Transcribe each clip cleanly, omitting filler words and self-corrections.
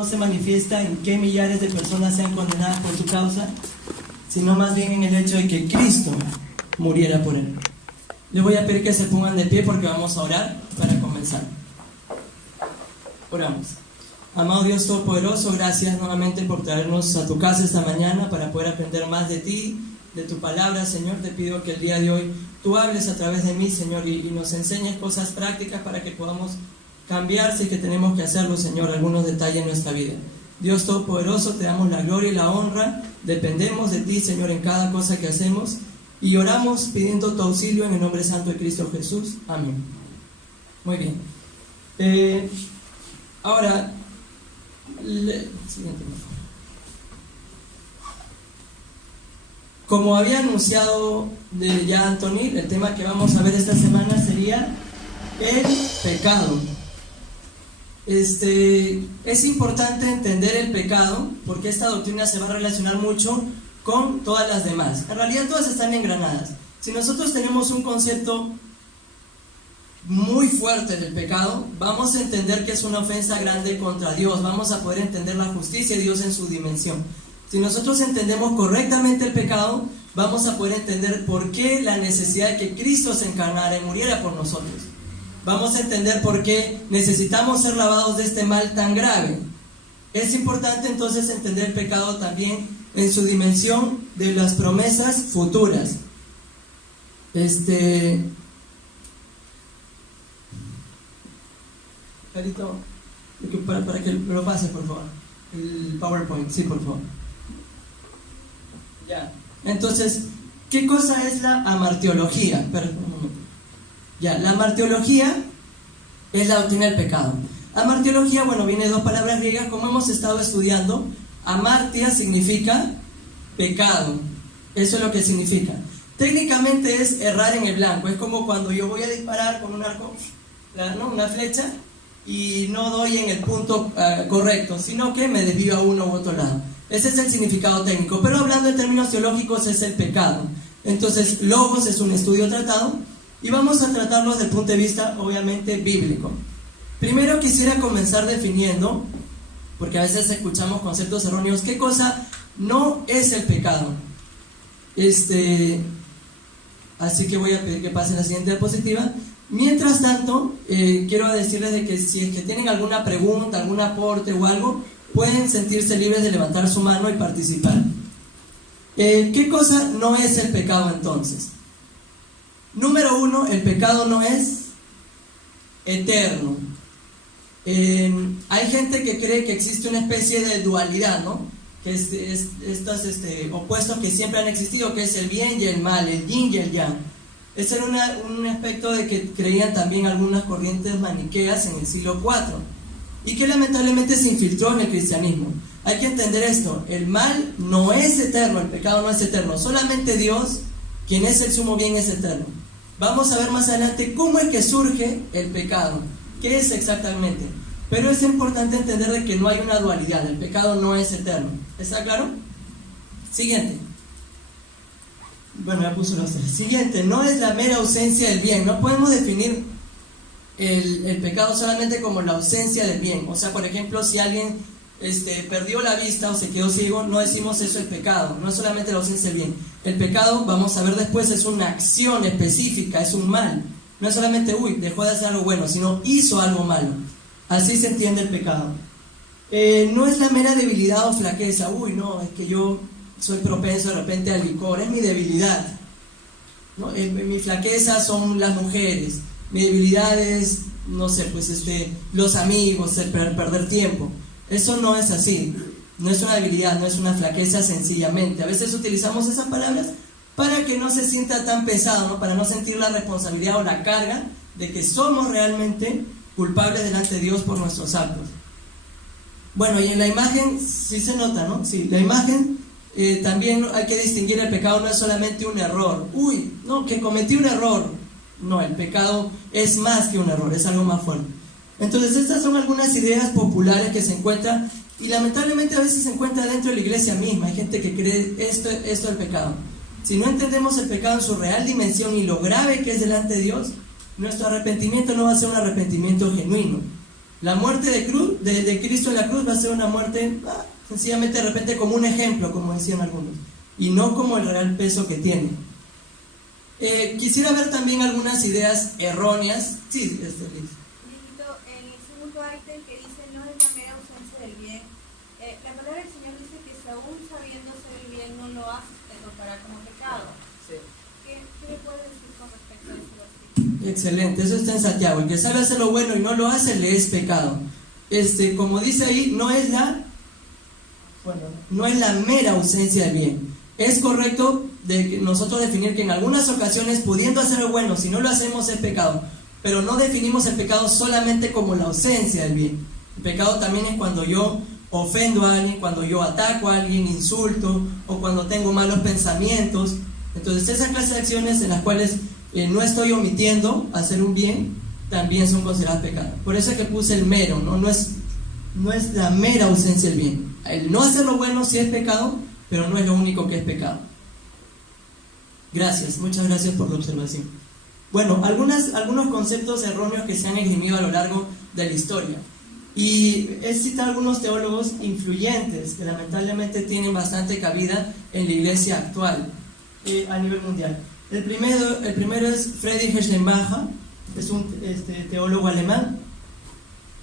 no se manifiesta en que millares de personas sean condenadas por tu causa, sino más bien en el hecho de que Cristo muriera por él. Les voy a pedir que se pongan de pie porque vamos a orar para comenzar. Oramos. Amado Dios Todopoderoso, gracias nuevamente por traernos a tu casa esta mañana para poder aprender más de ti, de tu palabra, Señor. Te pido que el día de hoy tú hables a través de mí, Señor, y nos enseñes cosas prácticas para que podamos cambiar, si es que tenemos que hacerlo, Señor, algunos detalles en nuestra vida. Dios Todopoderoso, te damos la gloria y la honra. Dependemos de ti, Señor, en cada cosa que hacemos. Y oramos pidiendo tu auxilio en el nombre santo de Cristo Jesús. Amén. Muy bien. Ahora, siguiente. Como había anunciado ya Anthony, el tema que vamos a ver esta semana sería el pecado. Es importante entender el pecado porque esta doctrina se va a relacionar mucho con todas las demás. En realidad todas están engranadas. Si nosotros tenemos un concepto muy fuerte del pecado, vamos a entender que es una ofensa grande contra Dios. Vamos a poder entender la justicia de Dios en su dimensión. Si nosotros entendemos correctamente el pecado, vamos a poder entender por qué la necesidad de que Cristo se encarnara y muriera por nosotros. Vamos a entender por qué necesitamos ser lavados de este mal tan grave. Es importante entonces entender el pecado también en su dimensión de las promesas futuras. Carito, para que lo pase, por favor. El PowerPoint, sí, por favor. Ya. Entonces, ¿qué cosa es la amartiología? Perdón, un momento. Ya, la amartiología es la doctrina del pecado. Amartiología, bueno, viene de dos palabras griegas, como hemos estado estudiando. Amartia significa pecado. Eso es lo que significa. Técnicamente es errar en el blanco. Es como cuando yo voy a disparar con un arco, ¿no? Una flecha, y no doy en el punto correcto, sino que me desvío a uno u otro lado. Ese es el significado técnico. Pero hablando en términos teológicos es el pecado. Entonces, logos es un estudio tratado. Y vamos a tratarlo desde el punto de vista, obviamente, bíblico. Primero quisiera comenzar definiendo, porque a veces escuchamos conceptos erróneos, ¿qué cosa no es el pecado? Así que voy a pedir que pasen la siguiente diapositiva. Mientras tanto, quiero decirles de que si es que tienen alguna pregunta, algún aporte o algo, pueden sentirse libres de levantar su mano y participar. ¿Qué cosa no es el pecado entonces? Número uno, el pecado no es eterno. Hay gente que cree que existe una especie de dualidad, ¿no? Que estos opuestos que siempre han existido, que es el bien y el mal, el yin y el yang. Ese era un aspecto de que creían también algunas corrientes maniqueas en el siglo IV y que lamentablemente se infiltró en el cristianismo. Hay que entender esto: el mal no es eterno, el pecado no es eterno, solamente Dios, quien es el sumo bien, es eterno. Vamos a ver más adelante cómo es que surge el pecado, qué es exactamente. Pero es importante entender de que no hay una dualidad, el pecado no es eterno. ¿Está claro? Siguiente. Bueno, ya puso los tres. Siguiente, no es la mera ausencia del bien. No podemos definir el pecado solamente como la ausencia del bien. O sea, por ejemplo, si alguien perdió la vista o se quedó ciego, no decimos eso es pecado. No es solamente la ausencia del bien. El pecado, vamos a ver después, es una acción específica, es un mal. No es solamente, dejó de hacer algo bueno, sino hizo algo malo. Así se entiende el pecado. No es la mera debilidad o flaqueza. No, es que yo soy propenso de repente al licor. Es mi debilidad, ¿no? Mi flaqueza son las mujeres. Mi debilidad es, no sé, pues los amigos, el perder tiempo. Eso no es así. No es una debilidad, no es una flaqueza sencillamente. A veces utilizamos esas palabras para que no se sienta tan pesado, ¿no? Para no sentir la responsabilidad o la carga de que somos realmente culpables delante de Dios por nuestros actos. Bueno, y en la imagen sí se nota, ¿no? Sí, la imagen también hay que distinguir. El pecado no es solamente un error. No, que cometí un error. No, el pecado es más que un error, es algo más fuerte. Entonces estas son algunas ideas populares que se encuentran, y lamentablemente a veces se encuentra dentro de la iglesia misma. Hay gente que cree esto del pecado. Si no entendemos el pecado en su real dimensión y lo grave que es delante de Dios, nuestro arrepentimiento no va a ser un arrepentimiento genuino. La muerte de Cristo en la cruz va a ser una muerte sencillamente de repente como un ejemplo, como decían algunos, y no como el real peso que tiene. Quisiera ver también algunas ideas erróneas. Sí, Liz. En el segundo ítem que dice no es la mera ausencia del bien, la palabra del Señor dice que si aún sabiendo hacer el bien no lo haces, te tocará como pecado. Sí. ¿Qué me puedes decir con respecto a eso? Excelente, eso está en Santiago. El que sabe hacer lo bueno y no lo hace, le es pecado. Como dice ahí, no es la mera ausencia del bien. Es correcto de nosotros definir que en algunas ocasiones, pudiendo hacer lo bueno, si no lo hacemos es pecado, pero no definimos el pecado solamente como la ausencia del bien. El pecado también es cuando yo ofendo a alguien, cuando yo ataco a alguien, insulto, o cuando tengo malos pensamientos. Entonces esa clase de acciones en las cuales no estoy omitiendo hacer un bien, también son consideradas pecados. Por eso es que puse el mero, no es la mera ausencia del bien. El no hacer lo bueno sí es pecado, pero no es lo único que es pecado. Gracias, muchas gracias por la observación. Bueno, algunos conceptos erróneos que se han esgrimido a lo largo de la historia. Y he citado algunos teólogos influyentes que lamentablemente tienen bastante cabida en la iglesia actual a nivel mundial. El primero es Friedrich Schleiermacher, es un teólogo alemán.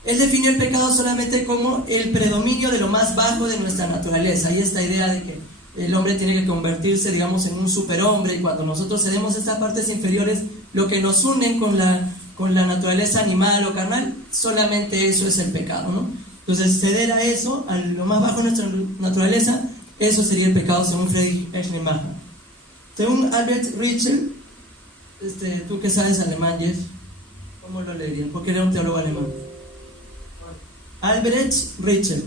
Él definió el pecado solamente como el predominio de lo más bajo de nuestra naturaleza. Y esta idea de que el hombre tiene que convertirse, digamos, en un superhombre, y cuando nosotros cedemos estas partes inferiores, lo que nos unen con la naturaleza animal o carnal, solamente eso es el pecado, ¿no? Entonces, ceder a eso, a lo más bajo de nuestra naturaleza, eso sería el pecado según Friedrich Schleiermacher. Según Albert Ritschl, tú que sabes alemán, Jeff, ¿cómo lo leerías? Porque era un teólogo alemán. Albrecht Ritschl.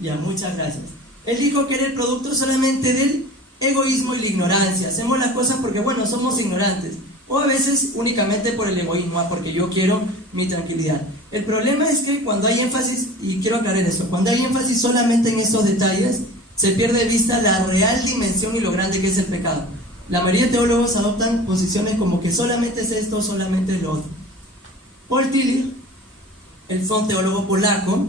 Ya, muchas gracias. Él dijo que era el producto solamente del egoísmo y la ignorancia. Hacemos las cosas porque, bueno, somos ignorantes. O a veces únicamente por el egoísmo, porque yo quiero mi tranquilidad. El problema es que cuando hay énfasis, y quiero aclarar esto, cuando hay énfasis solamente en estos detalles, se pierde de vista la real dimensión y lo grande que es el pecado. La mayoría de teólogos adoptan posiciones como que solamente es esto, solamente es lo otro. Paul Tillich, él fue un teólogo polaco,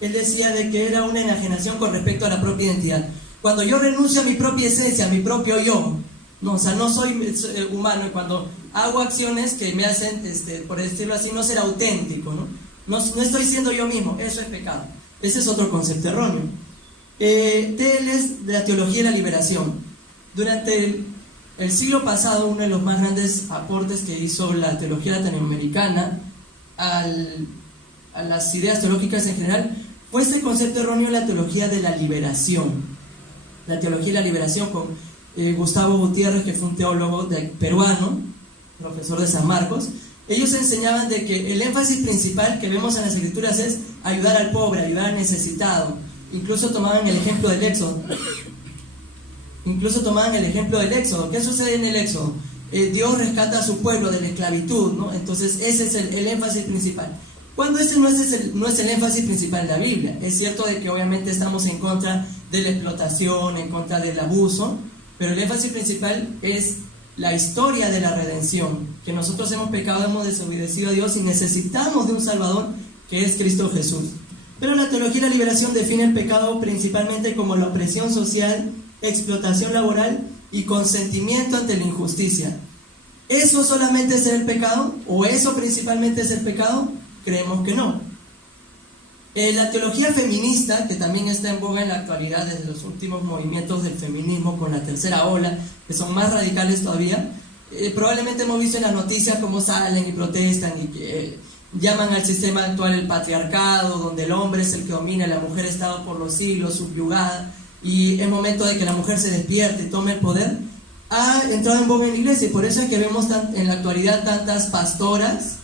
él decía de que era una enajenación con respecto a la propia identidad. Cuando yo renuncio a mi propia esencia, a mi propio yo, no soy humano, y cuando hago acciones que me hacen, por decirlo así, no ser auténtico, no estoy siendo yo mismo, eso es pecado. Ese es otro concepto erróneo. Teles de la teología de la liberación. Durante el siglo pasado, uno de los más grandes aportes que hizo la teología latinoamericana a las ideas teológicas en general fue este concepto erróneo de la teología de la liberación. La teología de la liberación con Gustavo Gutiérrez, que fue un teólogo peruano, profesor de San Marcos. Ellos enseñaban de que el énfasis principal que vemos en las escrituras es ayudar al pobre, ayudar al necesitado. Incluso tomaban el ejemplo del Éxodo. ¿Qué sucede en el Éxodo? Dios rescata a su pueblo de la esclavitud, ¿no? Entonces ese es el énfasis principal. Cuando ese no es el énfasis principal en la Biblia. Es cierto de que obviamente estamos en contra de la explotación, en contra del abuso, pero el énfasis principal es la historia de la redención, que nosotros hemos pecado, hemos desobedecido a Dios y necesitamos de un Salvador que es Cristo Jesús. Pero la teología de la liberación define el pecado principalmente como la opresión social, explotación laboral y consentimiento ante la injusticia. ¿Eso solamente es el pecado? ¿O eso principalmente es el pecado? Creemos que no. La teología feminista, que también está en boga en la actualidad desde los últimos movimientos del feminismo con la tercera ola, que son más radicales todavía, probablemente hemos visto en las noticias cómo salen y protestan y que llaman al sistema actual el patriarcado, donde el hombre es el que domina, la mujer ha estado por los siglos subyugada y es momento de que la mujer se despierte y tome el poder. Ha entrado en boga en la iglesia y por eso es que vemos en la actualidad tantas pastoras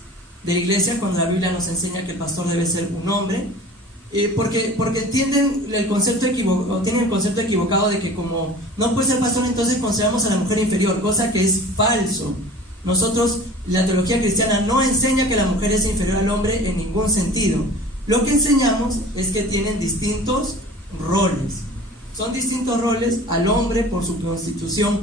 de la iglesia, cuando la Biblia nos enseña que el pastor debe ser un hombre, porque tienen el concepto equivocado de que como no puede ser pastor, entonces consideramos a la mujer inferior, cosa que es falso. Nosotros, la teología cristiana no enseña que la mujer es inferior al hombre en ningún sentido. Lo que enseñamos es que tienen distintos roles. Son distintos roles. Al hombre, por su constitución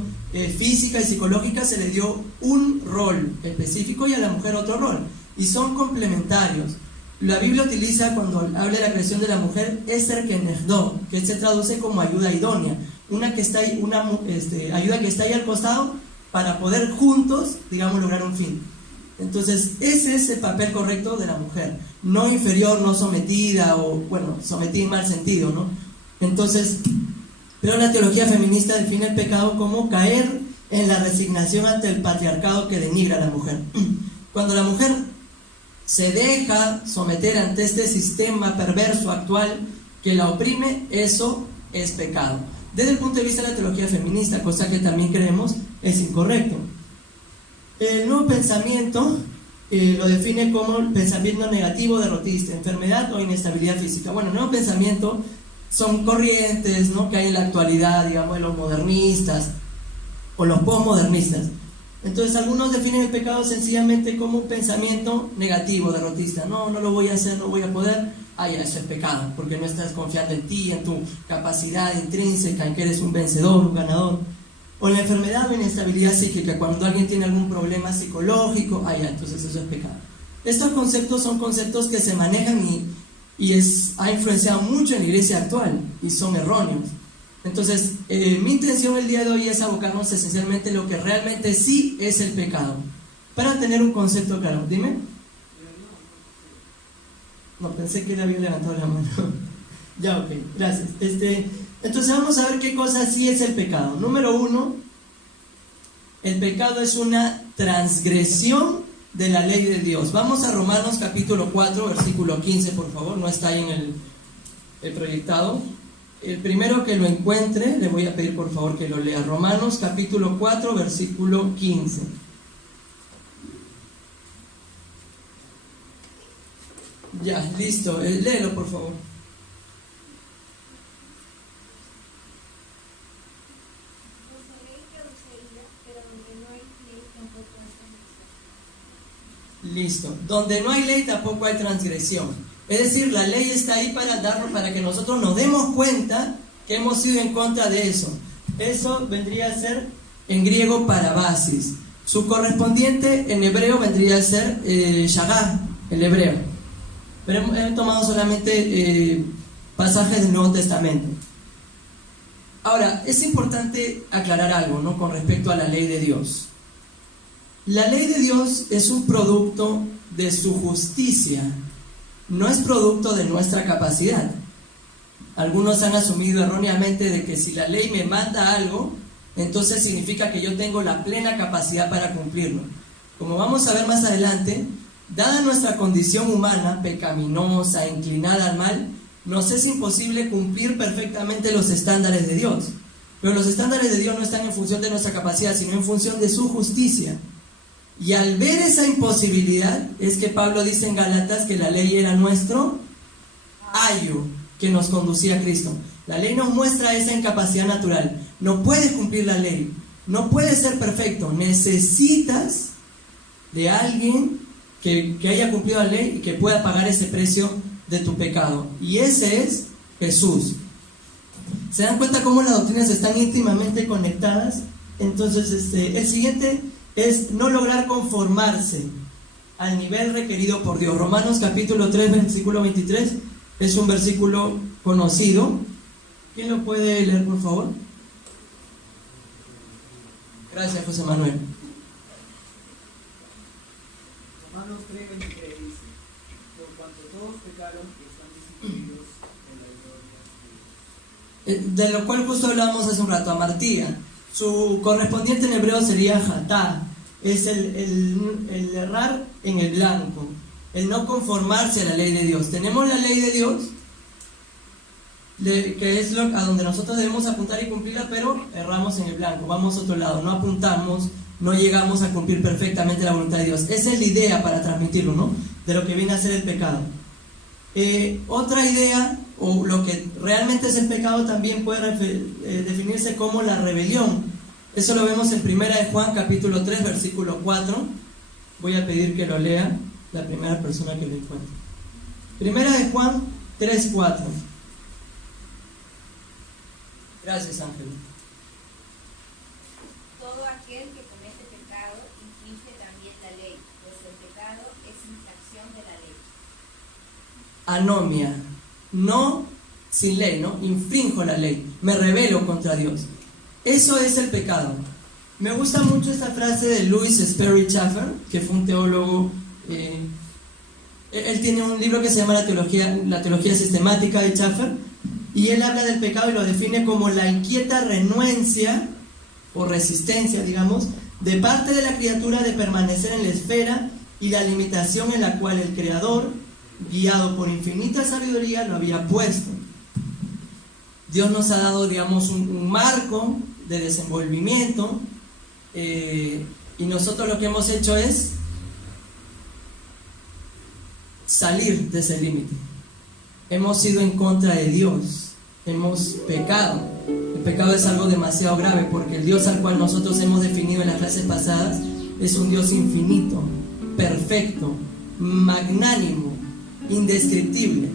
física y psicológica, se le dio un rol específico y a la mujer otro rol. y son complementarios. La Biblia utiliza, cuando habla de la creación de la mujer, Eser Kenegdo, que se traduce como ayuda idónea, una que está ahí, ayuda que está ahí al costado para poder juntos, digamos, lograr un fin. Entonces, ese es el papel correcto de la mujer, no inferior, no sometida, o bueno, sometida en mal sentido, ¿no? Entonces, pero la teología feminista define el pecado como caer en la resignación ante el patriarcado que denigra a la mujer. Cuando la mujer se deja someter ante este sistema perverso actual que la oprime, eso es pecado. Desde el punto de vista de la teología feminista, cosa que también creemos es incorrecto. El nuevo pensamiento lo define como pensamiento negativo, derrotista, enfermedad o inestabilidad física. Bueno, el nuevo pensamiento son corrientes, ¿no?, que hay en la actualidad, digamos, de los modernistas o los postmodernistas. Entonces algunos definen el pecado sencillamente como un pensamiento negativo, derrotista. No lo voy a hacer, no voy a poder. Ya, eso es pecado, porque no estás confiando en ti, en tu capacidad intrínseca, en que eres un vencedor, un ganador. O la enfermedad o inestabilidad psíquica, cuando alguien tiene algún problema psicológico, ya, entonces eso es pecado. Estos conceptos son conceptos que se manejan y ha influenciado mucho en la iglesia actual, y son erróneos. Entonces, mi intención el día de hoy es abocarnos esencialmente a lo que realmente sí es el pecado, para tener un concepto claro. Dime. No, pensé que él había levantado la mano. Ya, ok, gracias. Entonces vamos a ver qué cosa sí es el pecado. Número 1, el pecado es una transgresión de la ley de Dios. Vamos a Romanos capítulo 4, versículo 15, por favor. No está ahí en el proyectado. El primero que lo encuentre, le voy a pedir por favor que lo lea. Romanos capítulo 4, versículo 15. Ya, listo. Léelo por favor. Listo. Donde no hay ley tampoco hay transgresión. Es decir, la ley está ahí para que nosotros nos demos cuenta que hemos ido en contra de eso. Eso vendría a ser en griego parabasis. Su correspondiente en hebreo vendría a ser shagá, el hebreo. Pero he tomado solamente pasajes del Nuevo Testamento. Ahora, es importante aclarar algo, ¿no?, con respecto a la ley de Dios. La ley de Dios es un producto de su justicia, no es producto de nuestra capacidad. Algunos han asumido erróneamente de que si la ley me manda algo, entonces significa que yo tengo la plena capacidad para cumplirlo. Como vamos a ver más adelante, dada nuestra condición humana, pecaminosa, inclinada al mal, nos es imposible cumplir perfectamente los estándares de Dios. Pero los estándares de Dios no están en función de nuestra capacidad, sino en función de su justicia. Y al ver esa imposibilidad, es que Pablo dice en Gálatas que la ley era nuestro ayo que nos conducía a Cristo. La ley nos muestra esa incapacidad natural. No puedes cumplir la ley, no puedes ser perfecto. Necesitas de alguien que haya cumplido la ley y que pueda pagar ese precio de tu pecado. Y ese es Jesús. ¿Se dan cuenta cómo las doctrinas están íntimamente conectadas? Entonces, el siguiente es no lograr conformarse al nivel requerido por Dios. Romanos capítulo 3, versículo 23 es un versículo conocido. ¿Quién lo puede leer, por favor? Gracias, José Manuel. Romanos 3:23 dice: por cuanto todos pecaron y están destituidos de la gloria de Dios. De lo cual justo hablábamos hace un rato, amartía. Su correspondiente en hebreo sería hatá. Es el errar en el blanco, el no conformarse a la ley de Dios. Tenemos la ley de Dios, que es a donde nosotros debemos apuntar y cumplirla, pero erramos en el blanco, vamos a otro lado, no apuntamos, no llegamos a cumplir perfectamente la voluntad de Dios. Esa es la idea para transmitirlo, ¿no?, de lo que viene a ser el pecado. Otra idea, o lo que realmente es el pecado, también puede definirse como la rebelión. Eso lo vemos en 1 de Juan capítulo 3 versículo 4. Voy a pedir que lo lea la primera persona que lo encuentre. 1 de Juan 3:4. Gracias, Ángel. Todo aquel que comete pecado infringe también la ley, pues el pecado es anomia, no sin ley, ¿no? Infrinjo la ley, me rebelo contra Dios. Eso es el pecado. Me gusta mucho esta frase de Louis Sperry Chafer, que fue un teólogo. Él tiene un libro que se llama La teología sistemática de Chafer, y él habla del pecado y lo define como la inquieta renuencia o resistencia, digamos, de parte de la criatura de permanecer en la esfera y la limitación en la cual el Creador, guiado por infinita sabiduría, lo había puesto. Dios nos ha dado, digamos, un marco de desenvolvimiento, y nosotros lo que hemos hecho es salir de ese límite. Hemos ido en contra de Dios, hemos pecado. El pecado es algo demasiado grave, porque el Dios al cual nosotros hemos definido en las clases pasadas es un Dios infinito, perfecto, magnánimo, indescriptible.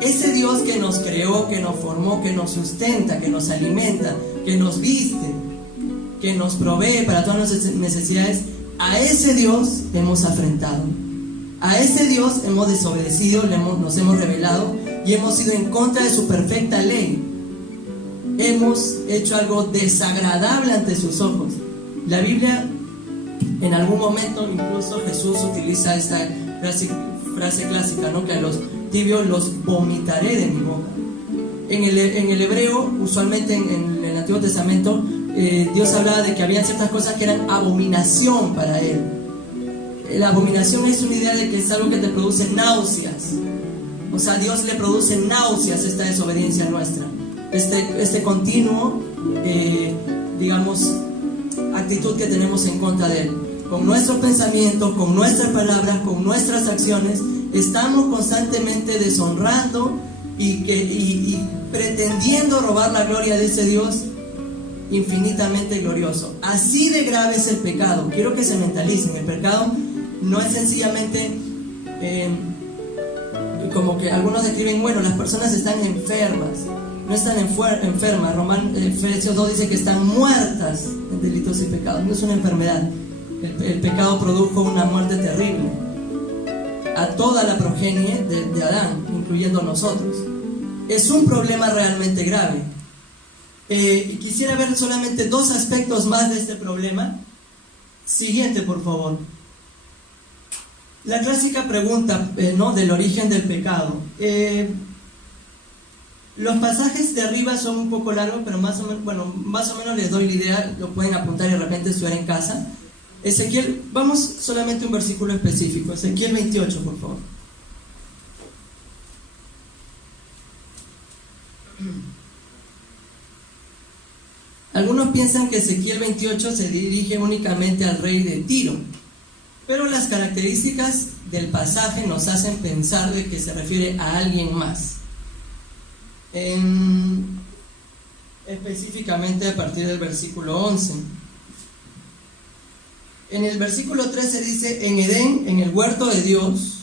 Ese Dios que nos creó, que nos formó, que nos sustenta, que nos alimenta, que nos viste, que nos provee para todas nuestras necesidades, a ese Dios hemos afrentado. A ese Dios hemos desobedecido, nos hemos rebelado y hemos ido en contra de su perfecta ley. Hemos hecho algo desagradable ante sus ojos. La Biblia, en algún momento, incluso Jesús utiliza esta frase clásica, ¿no? Que a los tibios los vomitaré de mi boca. En el hebreo, usualmente en el Antiguo Testamento, Dios hablaba de que había ciertas cosas que eran abominación para él. La abominación es una idea de que es algo que te produce náuseas. O sea, a Dios le produce náuseas esta desobediencia nuestra. Este continuo, digamos, actitud que tenemos en contra de Él. Con nuestros pensamientos, con nuestras palabras, con nuestras acciones, estamos constantemente deshonrando y pretendiendo robar la gloria de ese Dios infinitamente glorioso. Así de grave es el pecado. Quiero que se mentalicen. El pecado no es sencillamente como que algunos describen, bueno, las personas están enfermas. No están enfermas. Efesios 2 dice que están muertas en delitos y pecados. No es una enfermedad. El pecado produjo una muerte terrible a toda la progenie de Adán, incluyendo nosotros. Es un problema realmente grave. Y quisiera ver solamente dos aspectos más de este problema. Siguiente, por favor. La clásica pregunta, ¿no?, del origen del pecado. Los pasajes de arriba son un poco largos, pero más o menos les doy la idea. Lo pueden apuntar y de repente estudiar en casa. Ezequiel, vamos solamente a un versículo específico. Ezequiel 28, por favor. Algunos piensan que Ezequiel 28 se dirige únicamente al rey de Tiro, pero las características del pasaje nos hacen pensar de que se refiere a alguien más. Específicamente a partir del versículo 11. En el versículo 13 dice: en Edén, en el huerto de Dios,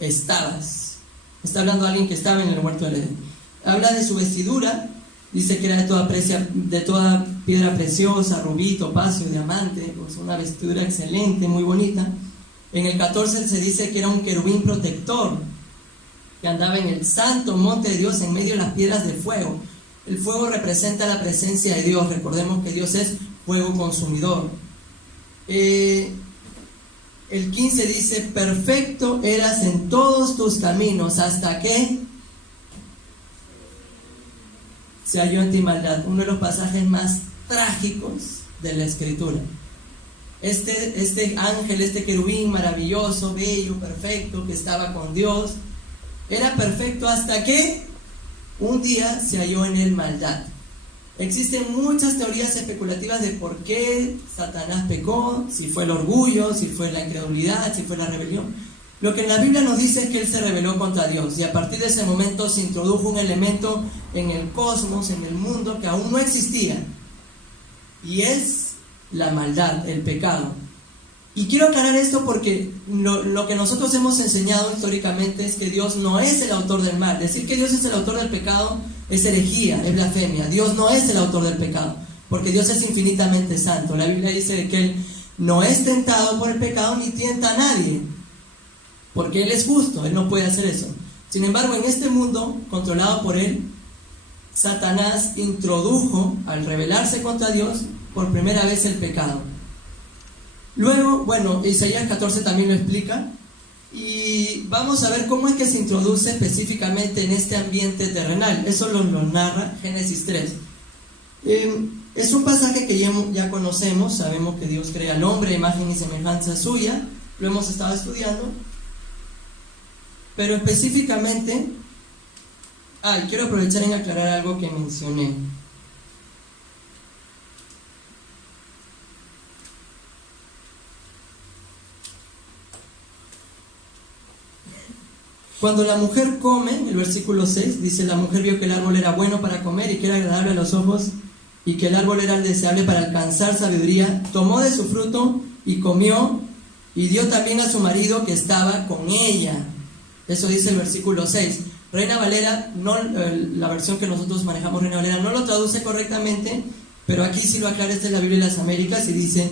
estabas. Está hablando de alguien que estaba en el huerto de Edén. Habla de su vestidura. Dice que era de toda piedra preciosa, rubí, topacio, diamante. Pues una vestidura excelente, muy bonita. En el 14 se dice que era un querubín protector, que andaba en el santo monte de Dios en medio de las piedras de fuego. El fuego representa la presencia de Dios. Recordemos que Dios es fuego consumidor. El 15 dice: perfecto eras en todos tus caminos, hasta que se halló en ti maldad. Uno de los pasajes más trágicos de la Escritura. Este ángel, este querubín maravilloso, bello, perfecto, que estaba con Dios, era perfecto hasta que un día se halló en él maldad. Existen muchas teorías especulativas de por qué Satanás pecó, si fue el orgullo, si fue la incredulidad, si fue la rebelión. Lo que en la Biblia nos dice es que él se rebeló contra Dios, y a partir de ese momento se introdujo un elemento en el cosmos, en el mundo, que aún no existía, y es la maldad, el pecado. Y quiero aclarar esto porque lo que nosotros hemos enseñado históricamente es que Dios no es el autor del mal. Decir que Dios es el autor del pecado es herejía, es blasfemia. Dios no es el autor del pecado, porque Dios es infinitamente santo. La Biblia dice que Él no es tentado por el pecado ni tienta a nadie, porque Él es justo, Él no puede hacer eso. Sin embargo, en este mundo, controlado por él, Satanás introdujo, al rebelarse contra Dios, por primera vez el pecado. Luego, bueno, Isaías 14 también lo explica, y vamos a ver cómo es que se introduce específicamente en este ambiente terrenal. Eso lo narra Génesis 3. Es un pasaje que ya conocemos, sabemos que Dios crea al hombre a imagen y semejanza suya, lo hemos estado estudiando, pero específicamente, quiero aprovechar en aclarar algo que mencioné. Cuando la mujer come, el versículo 6 dice: la mujer vio que el árbol era bueno para comer y que era agradable a los ojos y que el árbol era deseable para alcanzar sabiduría, tomó de su fruto y comió y dio también a su marido que estaba con ella. Eso dice el versículo 6. Reina Valera, no, la versión que nosotros manejamos, Reina Valera, no lo traduce correctamente, pero aquí sí lo aclara. Esta es la Biblia de las Américas y dice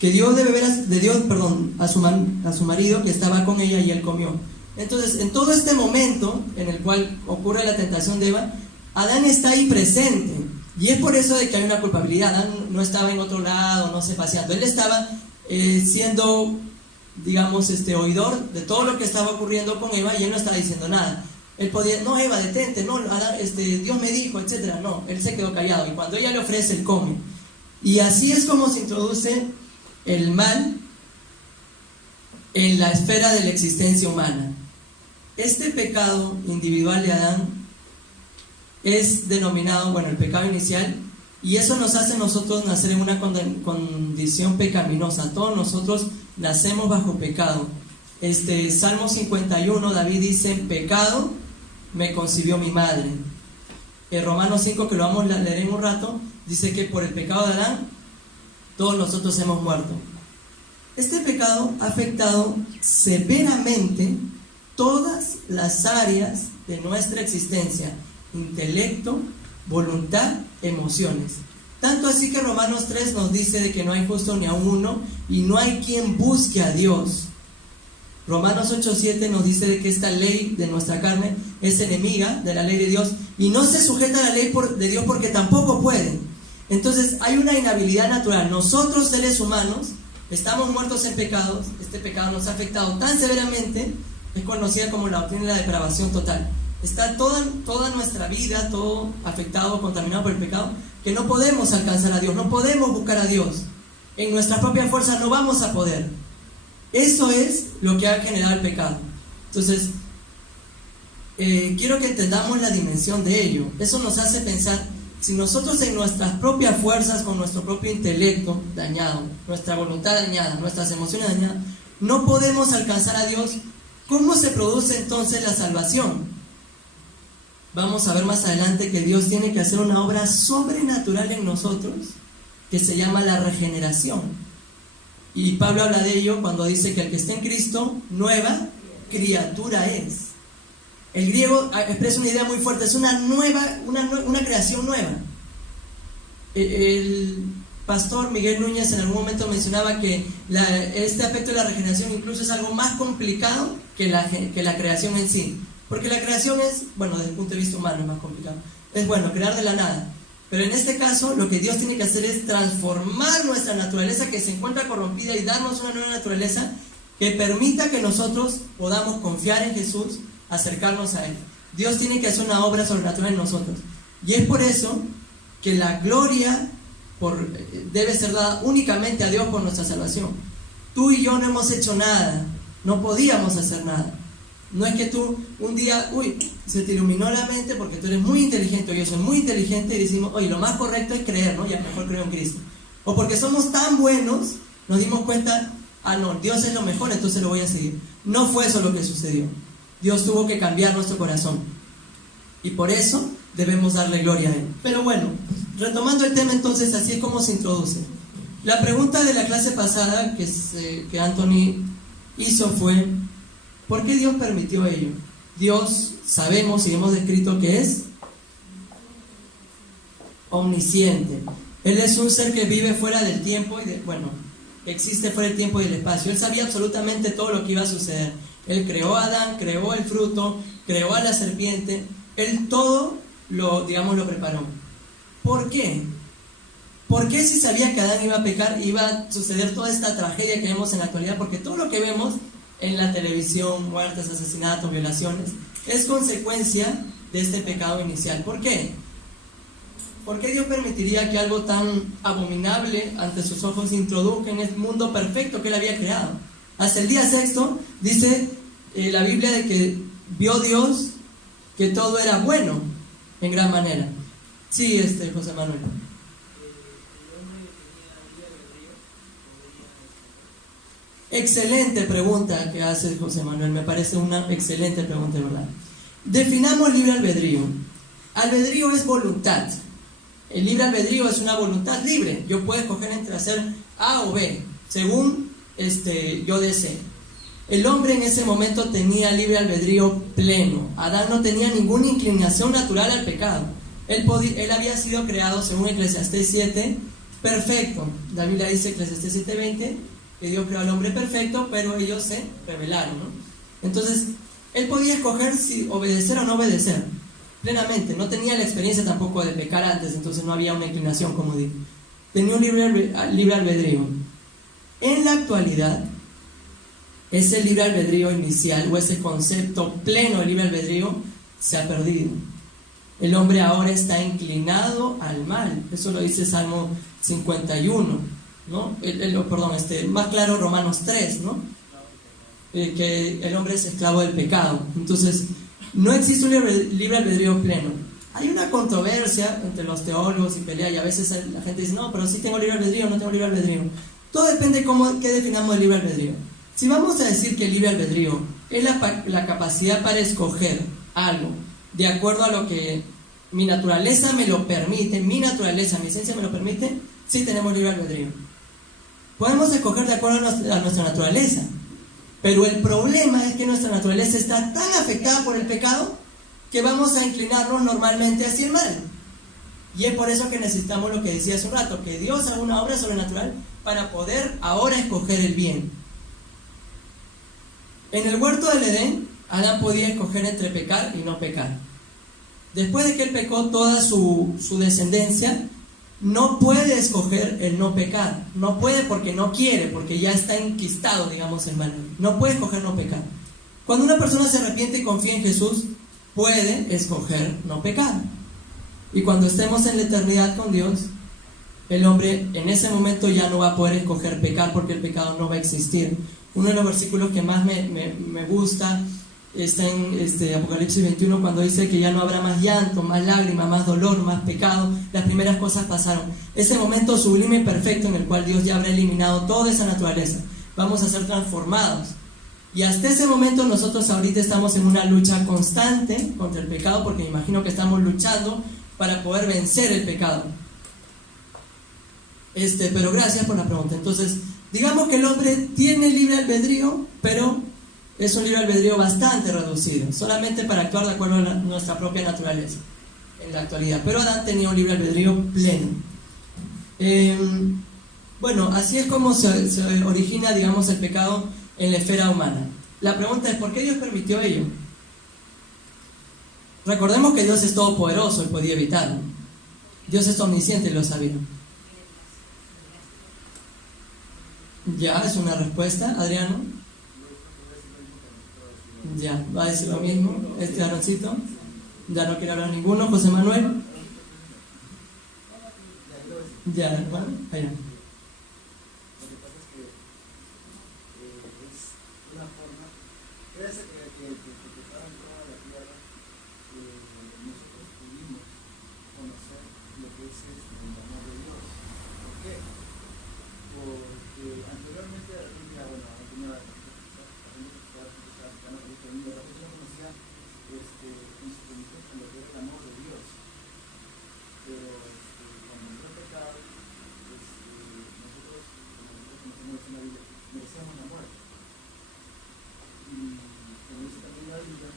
que dio de beber a su marido que estaba con ella y él comió. Entonces, en todo este momento en el cual ocurre la tentación de Eva, Adán está ahí presente, y es por eso de que hay una culpabilidad. Adán no estaba en otro lado, no se paseando, él estaba siendo, digamos, oidor de todo lo que estaba ocurriendo con Eva, y él no estaba diciendo nada. Él podía, no, Eva, detente, no, Adán, Dios me dijo, etcétera. No, él se quedó callado, y cuando ella le ofrece, él come. Y así es como se introduce el mal en la esfera de la existencia humana. Este pecado individual de Adán es denominado, el pecado inicial, y eso nos hace nosotros nacer en una condición pecaminosa. Todos nosotros nacemos bajo pecado. Salmo 51, David dice: en pecado me concibió mi madre. Romanos 5, que lo vamos a leer en un rato, dice que por el pecado de Adán todos nosotros hemos muerto. Este pecado ha afectado severamente todas las áreas de nuestra existencia: intelecto, voluntad, emociones. Tanto así que Romanos 3 nos dice de que no hay justo ni a uno, y no hay quien busque a Dios. Romanos 8:7 nos dice de que esta ley de nuestra carne es enemiga de la ley de Dios, y no se sujeta a la ley de Dios porque tampoco puede. Entonces hay una inhabilidad natural. Nosotros, seres humanos, estamos muertos en pecados. Este pecado nos ha afectado tan severamente, es conocida como la doctrina de la depravación total. Está toda nuestra vida, todo afectado, contaminado por el pecado, que no podemos alcanzar a Dios, no podemos buscar a Dios. En nuestra propia fuerza no vamos a poder. Eso es lo que ha generado el pecado. Entonces, quiero que entendamos la dimensión de ello. Eso nos hace pensar, si nosotros en nuestras propias fuerzas, con nuestro propio intelecto dañado, nuestra voluntad dañada, nuestras emociones dañadas, no podemos alcanzar a Dios, ¿cómo se produce entonces la salvación? Vamos a ver más adelante que Dios tiene que hacer una obra sobrenatural en nosotros, que se llama la regeneración. Y Pablo habla de ello cuando dice que el que está en Cristo, nueva criatura es. El griego expresa una idea muy fuerte, es una creación nueva. El pastor Miguel Núñez en algún momento mencionaba que este aspecto de la regeneración incluso es algo más complicado que la creación en sí. Porque la creación es, desde el punto de vista humano es más complicado. Es crear de la nada. Pero en este caso, lo que Dios tiene que hacer es transformar nuestra naturaleza que se encuentra corrompida y darnos una nueva naturaleza que permita que nosotros podamos confiar en Jesús, acercarnos a Él. Dios tiene que hacer una obra sobrenatural en nosotros. Y es por eso que la gloria debe ser dada únicamente a Dios por nuestra salvación. Tú y yo no hemos hecho nada, no podíamos hacer nada. No es que tú un día, se te iluminó la mente porque tú eres muy inteligente, o yo soy muy inteligente, y decimos, lo más correcto es creer, ¿no? Ya mejor creo en Cristo. O porque somos tan buenos, nos dimos cuenta, no, Dios es lo mejor, entonces lo voy a seguir. No fue eso lo que sucedió. Dios tuvo que cambiar nuestro corazón. Y por eso debemos darle gloria a Él. Pero retomando el tema entonces, así es como se introduce. La pregunta de la clase pasada que Anthony hizo fue: ¿por qué Dios permitió ello? Dios, sabemos y hemos descrito que es omnisciente. Él es un ser que vive fuera del tiempo existe fuera del tiempo y del espacio. Él sabía absolutamente todo lo que iba a suceder. Él creó a Adán, creó el fruto, creó a la serpiente. Él todo lo preparó. ¿Por qué? ¿Por qué si sabía que Adán iba a pecar, iba a suceder toda esta tragedia que vemos en la actualidad? Porque todo lo que vemos en la televisión, muertes, asesinatos, violaciones, es consecuencia de este pecado inicial. ¿Por qué? ¿Por qué Dios permitiría que algo tan abominable ante sus ojos se introduzca en el mundo perfecto que Él había creado? Hasta el día sexto dice la Biblia de que vio Dios que todo era bueno en gran manera. Sí, José Manuel. Excelente pregunta que hace José Manuel, me parece una excelente pregunta, ¿verdad? Definamos libre albedrío. Albedrío es voluntad. El libre albedrío es una voluntad libre. Yo puedo escoger entre hacer A o B, según yo desee. El hombre en ese momento tenía libre albedrío pleno. Adán no tenía ninguna inclinación natural al pecado. Él había sido creado, según Eclesiastés 7, perfecto. La Biblia dice, Eclesiastés 7:20, que Dios creó al hombre perfecto, pero ellos se rebelaron, ¿no? Entonces, él podía escoger si obedecer o no obedecer, plenamente. No tenía la experiencia tampoco de pecar antes, entonces no había una inclinación, como digo. Tenía un libre albedrío. En la actualidad, ese libre albedrío inicial, o ese concepto pleno de libre albedrío, se ha perdido. El hombre ahora está inclinado al mal. Eso lo dice Salmo 51, ¿no? Más claro, Romanos 3, ¿no? Que el hombre es esclavo del pecado. Entonces, no existe un libre albedrío pleno. Hay una controversia entre los teólogos y pelea, y a veces la gente dice, no, pero sí tengo libre albedrío, no tengo libre albedrío. Todo depende de qué definamos el libre albedrío. Si vamos a decir que el libre albedrío es la capacidad para escoger algo de acuerdo a lo que mi naturaleza me lo permite, mi esencia me lo permite, sí tenemos libre albedrío. Podemos escoger de acuerdo a nuestra naturaleza, pero el problema es que nuestra naturaleza está tan afectada por el pecado que vamos a inclinarnos normalmente hacia el mal. Y es por eso que necesitamos lo que decía hace un rato, que Dios haga una obra sobrenatural para poder ahora escoger el bien. En el huerto del Edén, Adán podía escoger entre pecar y no pecar. Después de que él pecó, toda su descendencia no puede escoger el no pecar. No puede porque no quiere, porque ya está enquistado, digamos, en mal. No puede escoger no pecar. Cuando una persona se arrepiente y confía en Jesús, puede escoger no pecar. Y cuando estemos en la eternidad con Dios, el hombre en ese momento ya no va a poder escoger pecar, porque el pecado no va a existir. Uno de los versículos que más me gusta está en Apocalipsis 21, cuando dice que ya no habrá más llanto, más lágrimas, más dolor, más pecado. Las primeras cosas pasaron. Ese momento sublime y perfecto en el cual Dios ya habrá eliminado toda esa naturaleza. Vamos a ser transformados. Y hasta ese momento nosotros ahorita estamos en una lucha constante contra el pecado, porque me imagino que estamos luchando para poder vencer el pecado. Pero gracias por la pregunta. Entonces, digamos que el hombre tiene libre albedrío, pero es un libre albedrío bastante reducido, solamente para actuar de acuerdo a nuestra propia naturaleza en la actualidad. Pero Adán tenía un libre albedrío pleno. Bueno, así es como se origina, digamos, el pecado en la esfera humana. La pregunta es, ¿por qué Dios permitió ello? Recordemos que Dios es todopoderoso y podía evitarlo. Dios es omnisciente y lo sabía. Ya, es una respuesta, Adriano. Ya, va a decir lo mismo. Aaroncito, ya no quiere hablar ninguno. José Manuel. Ya, bueno, allá. Lo que pasa es que es una forma, gracias a que estaba en toda la tierra, nosotros pudimos conocer lo que es el amor de Dios. ¿Por qué? Porque anteriormente la gente, bueno, no tenía la gente no conocía en su plenitud lo que era el amor de Dios. Pero cuando entró el pecado, nosotros, como conocemos en la Biblia, merecíamos la muerte. Y como dice también la Biblia,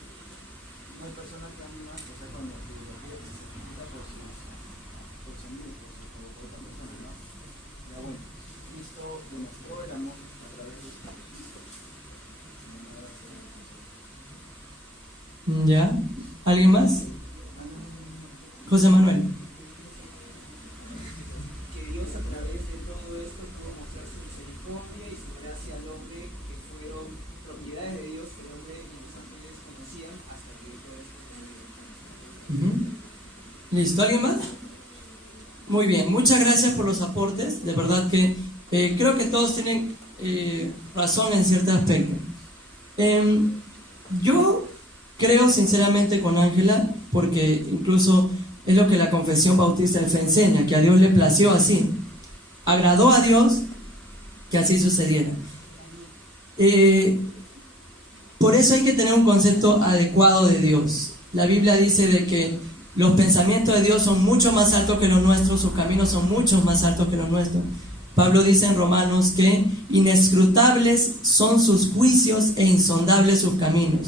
¿Ya? ¿Alguien más? José Manuel. Que Dios a través de todo esto pudo mostrar su misericordia y su gracia al hombre, que fueron propiedades de Dios que el hombre y los ángeles conocían hasta que todo esto. ¿Listo? ¿Alguien más? Muy bien, muchas gracias por los aportes. De verdad que creo que todos tienen razón en cierto aspecto. Yo creo sinceramente con Ángela, porque incluso es lo que la Confesión Bautista de Fe enseña, que a Dios le plació así. Agradó a Dios que así sucediera. Por eso hay que tener un concepto adecuado de Dios. La Biblia dice de que los pensamientos de Dios son mucho más altos que los nuestros, sus caminos son mucho más altos que los nuestros. Pablo dice en Romanos que inescrutables son sus juicios e insondables sus caminos.